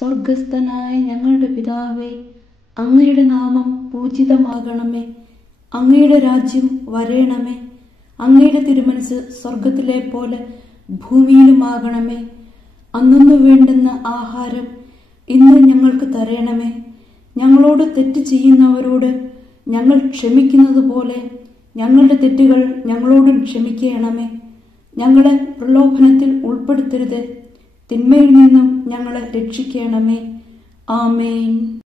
സ്വർഗസ്ഥനായ ഞങ്ങളുടെ പിതാവേ, അങ്ങയുടെ നാമം പൂജിതമാകണമേ. അങ്ങയുടെ രാജ്യം വരേണമേ. അങ്ങയുടെ തിരുമനസ് സ്വർഗത്തിലെ പോലെ ഭൂമിയിലുമാകണമേ. അന്നു വേണ്ടുന്ന ആഹാരം ഇന്ന് ഞങ്ങൾക്ക് തരണമേ. ഞങ്ങളോട് തെറ്റ് ചെയ്യുന്നവരോട് ഞങ്ങൾ ക്ഷമിക്കുന്നത് പോലെ ഞങ്ങളുടെ തെറ്റുകൾ ഞങ്ങളോടും ക്ഷമിക്കണമേ. ഞങ്ങളെ പ്രലോഭനത്തിൽ ഉൾപ്പെടുത്തരുത്, തിന്മയിൽ നിന്നും ഞങ്ങളെ രക്ഷിക്കണമേ. ആമേൻ.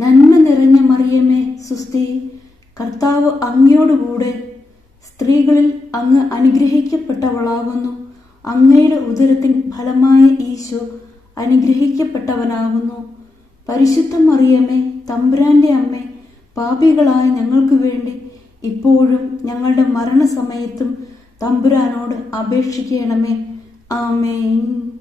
നന്മ നിറഞ്ഞ മറിയമേ, സുസ്തി, കർത്താവ് അങ്ങയോടുകൂടെ സ്ത്രീകളിൽ അങ്ങ് അനുഗ്രഹിക്കപ്പെട്ടവളാകുന്നു. അങ്ങയുടെ ഉദരത്തിൻ ഫലമായ ഈശോ അനുഗ്രഹിക്കപ്പെട്ടവനാകുന്നു. പരിശുദ്ധ മറിയമേ, തമ്പുരാന്റെ അമ്മേ, പാപികളായ ഞങ്ങൾക്ക് വേണ്ടി ഇപ്പോഴും ഞങ്ങളുടെ മരണസമയത്തും തമ്പുരാനോട് അപേക്ഷിക്കണമേ. ആമേൻ.